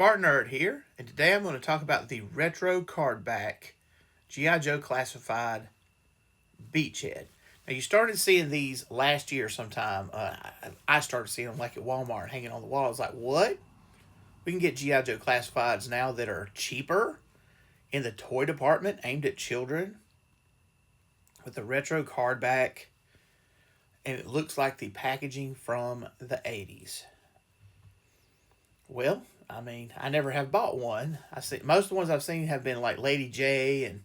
SpartanNerd here, and today I'm going to talk about the Retro Cardback G.I. Joe Classified Beach Head. Now, you started seeing these last year sometime. I started seeing them like at Walmart hanging on the wall. I was like, what? We can get G.I. Joe Classifieds now that are cheaper in the toy department aimed at children with the Retro Cardback, and it looks like the packaging from the 80s. Well, I mean, I never have bought one. I see most of the ones I've seen have been like Lady J, and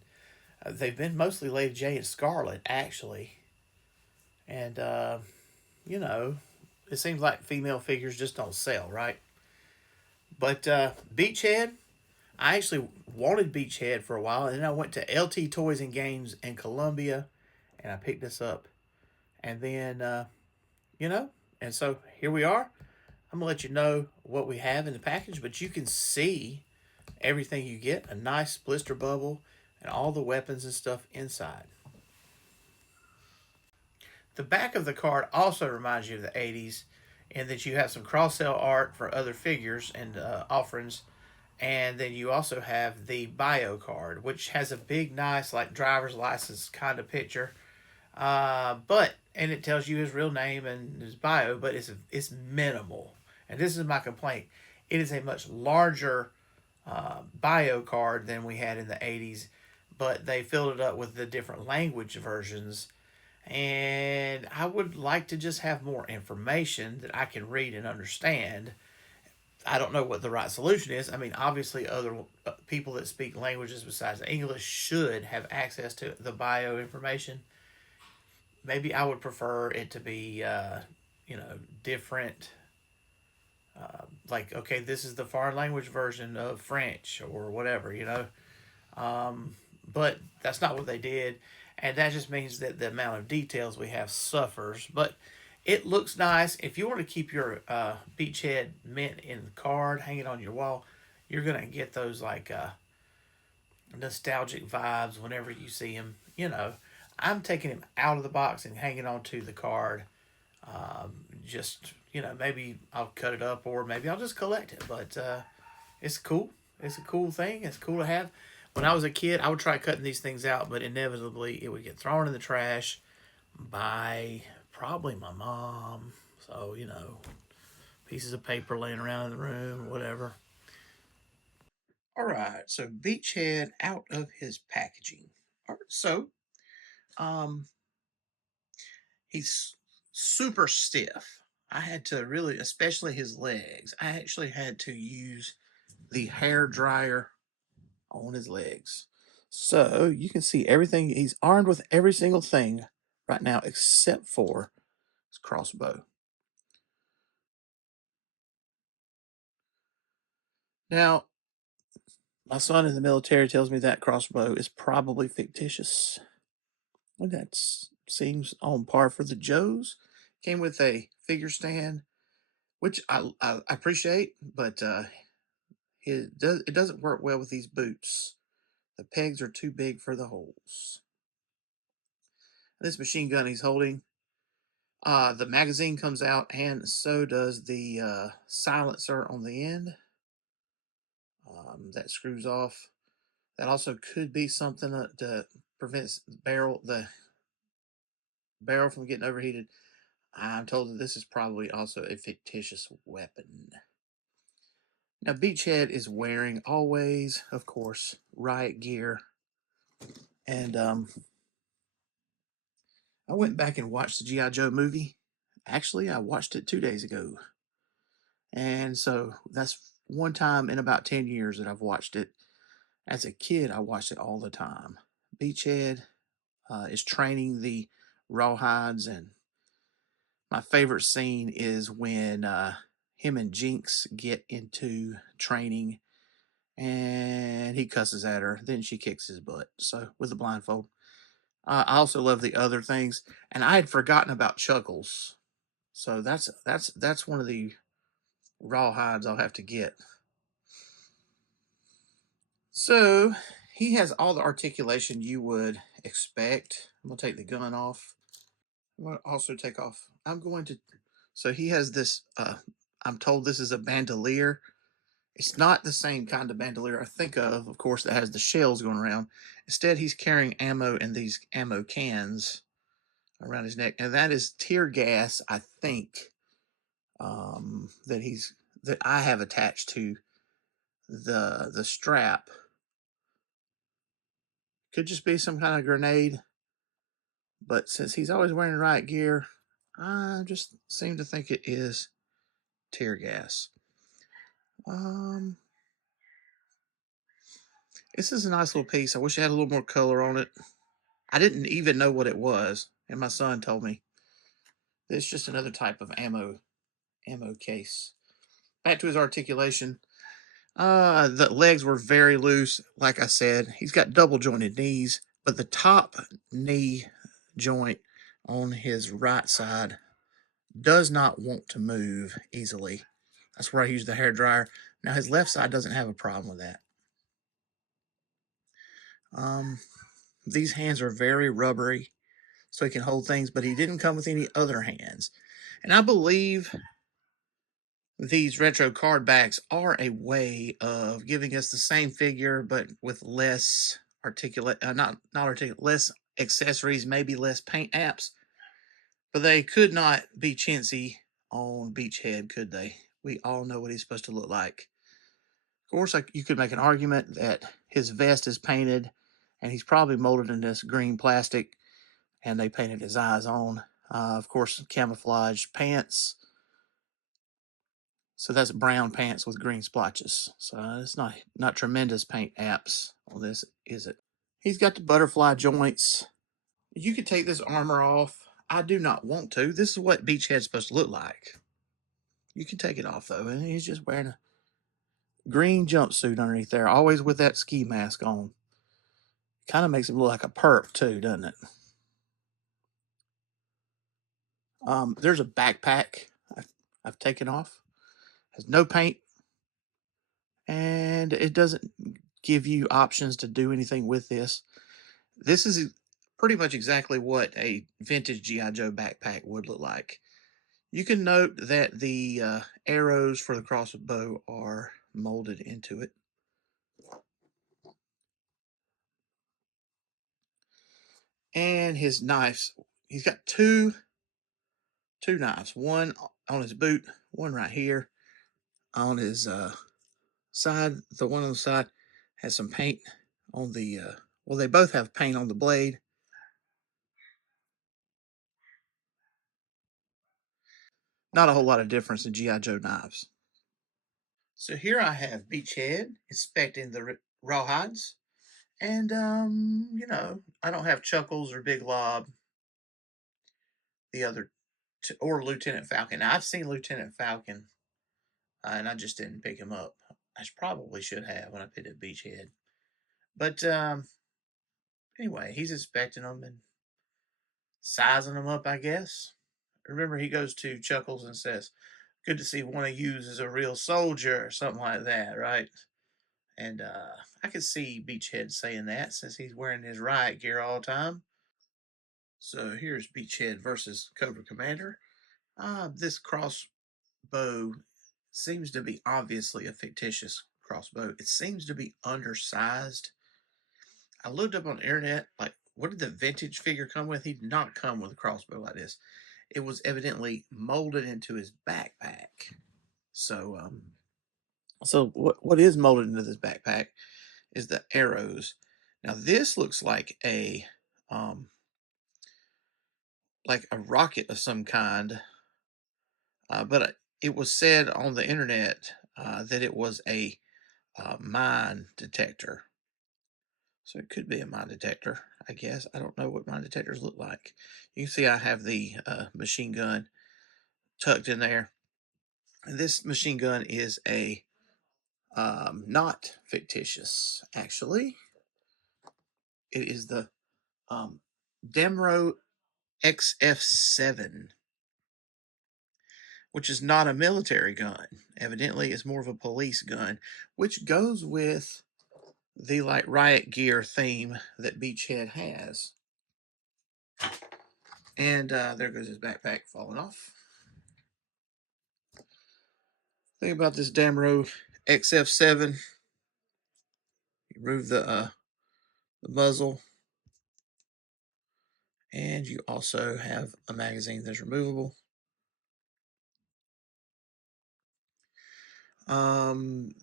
they've been mostly Lady J and Scarlet actually. And you know, it seems like female figures just don't sell, right? But Beachhead, I actually wanted Beachhead for a while, and then I went to LT Toys and Games in Columbia, and I picked this up, and then you know, and so here we are. I'm gonna let you know what we have in the package, but you can see everything you get, a nice blister bubble, and all the weapons and stuff inside. The back of the card also reminds you of the 80s in that you have some cross-sell art for other figures and offerings, and then you also have the bio card, which has a big, nice, like driver's license kind of picture. And it tells you his real name and his bio, but it's minimal. And this is my complaint. It is a much larger bio card than we had in the 80s, but they filled it up with the different language versions. And I would like to just have more information that I can read and understand. I don't know what the right solution is. I mean, obviously, other people that speak languages besides English should have access to the bio information. Maybe I would prefer it to be, different. Like, okay, this is the foreign language version of French or whatever. But that's not what they did. And that just means that the amount of details we have suffers. But it looks nice. If you want to keep your beachhead mint in the card, hang it on your wall, you're going to get those like nostalgic vibes whenever you see him. I'm taking him out of the box and hanging onto the card. Just, maybe I'll cut it up or maybe I'll just collect it. But it's cool. It's a cool thing. It's cool to have. When I was a kid, I would try cutting these things out, but inevitably it would get thrown in the trash by probably my mom. So, pieces of paper laying around in the room, whatever. All right, so Beachhead out of his packaging. All right, so, um, he's super stiff. I had to really, especially his legs, I actually had to use the hair dryer on his legs. So you can see everything. He's armed with every single thing right now except for his crossbow. Now, my son in the military tells me that crossbow is probably fictitious. And that seems on par for the Joes. Came with a figure stand, which I appreciate, but it doesn't work well with these boots. The pegs are too big for the holes. This machine gun he's holding, the magazine comes out, and so does the silencer on the end. That screws off. That also could be something that prevents the barrel from getting overheated. I'm told that this is probably also a fictitious weapon. Now, Beachhead is wearing always, of course, riot gear, and I went back and watched the GI Joe movie. Actually, I watched it 2 days ago. And so that's one time in about 10 years that I've watched it. As a kid, I watched it all the time. Beachhead is training the rawhides, and my favorite scene is when him and Jinx get into training and he cusses at her. Then she kicks his butt. So with the blindfold. I also love the other things, and I had forgotten about Chuckles. So that's one of the rawhides I'll have to get. So he has all the articulation you would expect. I'm gonna take the gun off. I'm gonna also take off. I'm going to. So he has this. I'm told this is a bandolier. It's not the same kind of bandolier I think of course, that has the shells going around. Instead, he's carrying ammo in these ammo cans around his neck, and that is tear gas, I think, that I have attached to the strap. Could just be some kind of grenade, but since he's always wearing riot gear, I just seem to think it is tear gas. Um, this is a nice little piece. I wish I had a little more color on it. I didn't even know what it was, and my son told me. It's just another type of ammo case. Back to his articulation. The legs were very loose. Like I said, he's got double jointed knees, but the top knee joint on his right side does not want to move easily. That's where I use the hair dryer. Now his left side doesn't have a problem with that. These hands are very rubbery, so he can hold things, but he didn't come with any other hands. And I believe these retro card backs are a way of giving us the same figure, but with less articulate, not articulate, less accessories, maybe less paint apps. But they could not be chintzy on Beach Head, could they? We all know what he's supposed to look like. Of course, you could make an argument that his vest is painted, and he's probably molded in this green plastic, and they painted his eyes on. Of course, camouflage pants. So that's brown pants with green splotches. So it's not tremendous paint apps on this, is it? He's got the butterfly joints. You could take this armor off. I do not want to. This is what Beachhead's supposed to look like. You can take it off though, and he's just wearing a green jumpsuit underneath there, always with that ski mask on. Kind of makes him look like a perp too, doesn't it? There's a backpack I've taken off. Has no paint, and it doesn't give you options to do anything with this. This is pretty much exactly what a vintage G.I. Joe backpack would look like. You can note that the arrows for the crossbow are molded into it. And his knives, he's got two knives, one on his boot, one right here on his side. The one on the side has some paint on the, well, they both have paint on the blade. Not a whole lot of difference in G.I. Joe knives. So here I have Beachhead inspecting the rawhides. And, I don't have Chuckles or Big Lob, the other, or Lieutenant Falcon. Now, I've seen Lieutenant Falcon, and I just didn't pick him up. I probably should have when I picked up Beachhead. But anyway, he's inspecting them and sizing them up, I guess. Remember, he goes to Chuckles and says, "Good to see one of you is a real soldier," or something like that, right? And I could see Beachhead saying that since he's wearing his riot gear all the time. So here's Beachhead versus Cobra Commander. This crossbow seems to be obviously a fictitious crossbow. It seems to be undersized. I looked up on the internet, like, what did the vintage figure come with? He did not come with a crossbow like this. It was evidently molded into his backpack. So, what is molded into this backpack is the arrows. Now, this looks um, like a rocket of some kind, but it was said on the internet that it was a mine detector. So it could be a mine detector, I guess. I don't know what mine detectors look like. You can see I have the machine gun tucked in there. And this machine gun is a not fictitious, actually. It is the Demro XF7, which is not a military gun. Evidently, it's more of a police gun, which goes with the like riot gear theme that Beachhead has. And there goes his backpack falling off. Thing about this Damro XF7. You remove the muzzle, and you also have a magazine that's removable.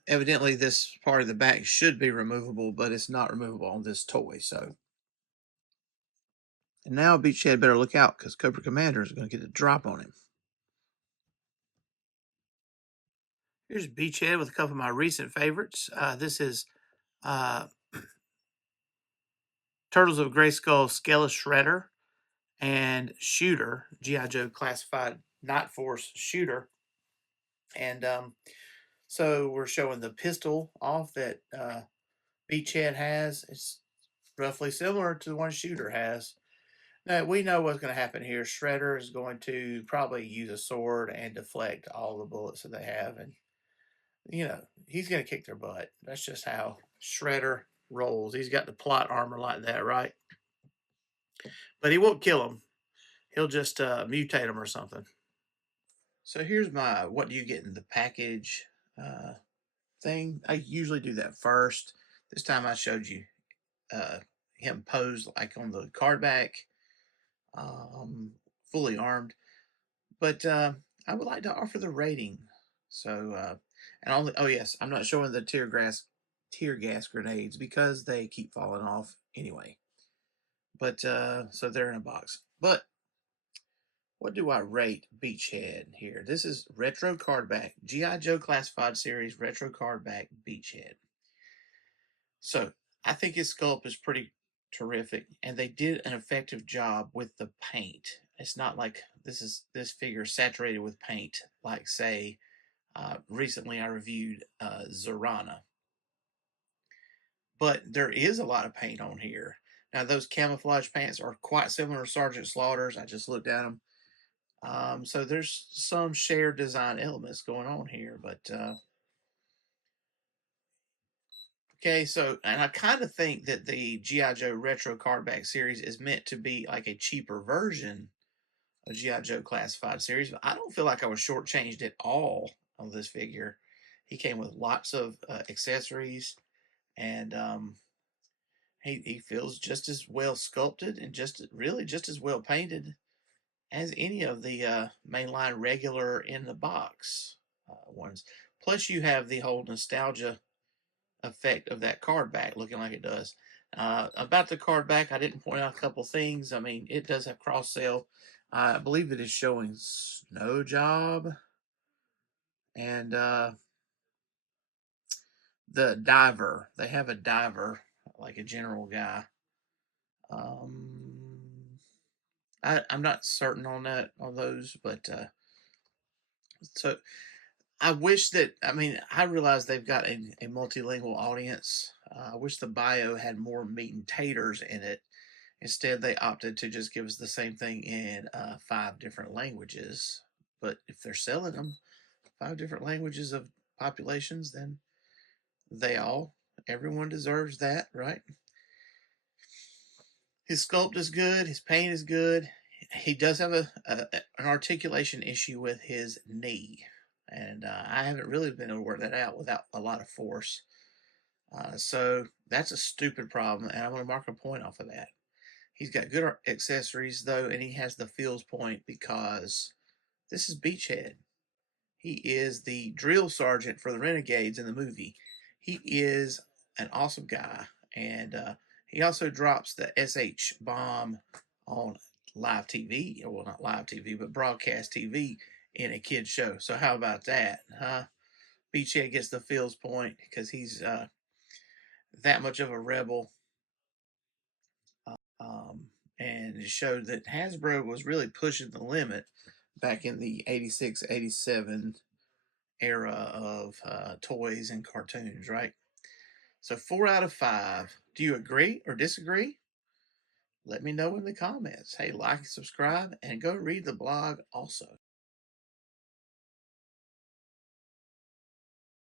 Evidently this part of the back should be removable, but it's not removable on this toy. So, and now Beach Head better look out because Cobra Commander is going to get a drop on him. Here's Beach Head with a couple of my recent favorites. This is uh, Turtles of Grayskull Skella Shredder and Shooter, G.I. Joe Classified Night Force Shooter. And so we're showing the pistol off that Beachhead has. It's roughly similar to the one Shooter has. Now, we know what's going to happen here. Shredder is going to probably use a sword and deflect all the bullets that they have. And, you know, he's going to kick their butt. That's just how Shredder rolls. He's got the plot armor like that, right? But he won't kill them. He'll just mutate them or something. So here's my what do you get in the package thing. I usually do that first. This time I showed you him posed like on the card back, fully armed. But I would like to offer the rating. So and only oh yes, I'm not showing the tear gas grenades because they keep falling off anyway. But so they're in a box. But what do I rate Beachhead here? This is Retro Cardback, G.I. Joe Classified Series Retro Cardback Beachhead. So I think his sculpt is pretty terrific, and they did an effective job with the paint. It's not like this figure saturated with paint, like say recently I reviewed Zorana. But there is a lot of paint on here. Now those camouflage pants are quite similar to Sergeant Slaughter's. I just looked at them. So there's some shared design elements going on here, but okay, so and I kind of think that the G.I. Joe Retro Cardback series is meant to be like a cheaper version of G.I. Joe Classified series, but I don't feel like I was shortchanged at all on this figure. He came with lots of accessories, and he feels just as well sculpted and just as well painted as any of the mainline regular in the box ones. Plus, you have the whole nostalgia effect of that card back looking like it does. About the card back, I didn't point out a couple things. I mean, it does have cross sale. I believe it is showing Snow Job and the diver. They have a diver, like a general guy. I'm not certain on those, but so I wish that, I mean, I realize they've got a multilingual audience. I wish the bio had more meat and taters in it. Instead, they opted to just give us the same thing in 5 different languages. But if they're selling them 5 different languages of populations, then everyone deserves that, right? His sculpt is good. His paint is good. He does have an articulation issue with his knee. And I haven't really been able to work that out without a lot of force. So that's a stupid problem, and I'm going to mark a point off of that. He's got good accessories, though, and he has the feels point because this is Beachhead. He is the drill sergeant for the Renegades in the movie. He is an awesome guy, and he also drops the SH bomb on live TV. Well, not live TV, but broadcast TV in a kid's show. So how about that, huh? Beachhead gets the feels point because he's that much of a rebel. And it showed that Hasbro was really pushing the limit back in the 86, 87 era of toys and cartoons, right? So 4 out of 5. Do you agree or disagree? Let me know in the comments. Hey, like, subscribe, and go read the blog also.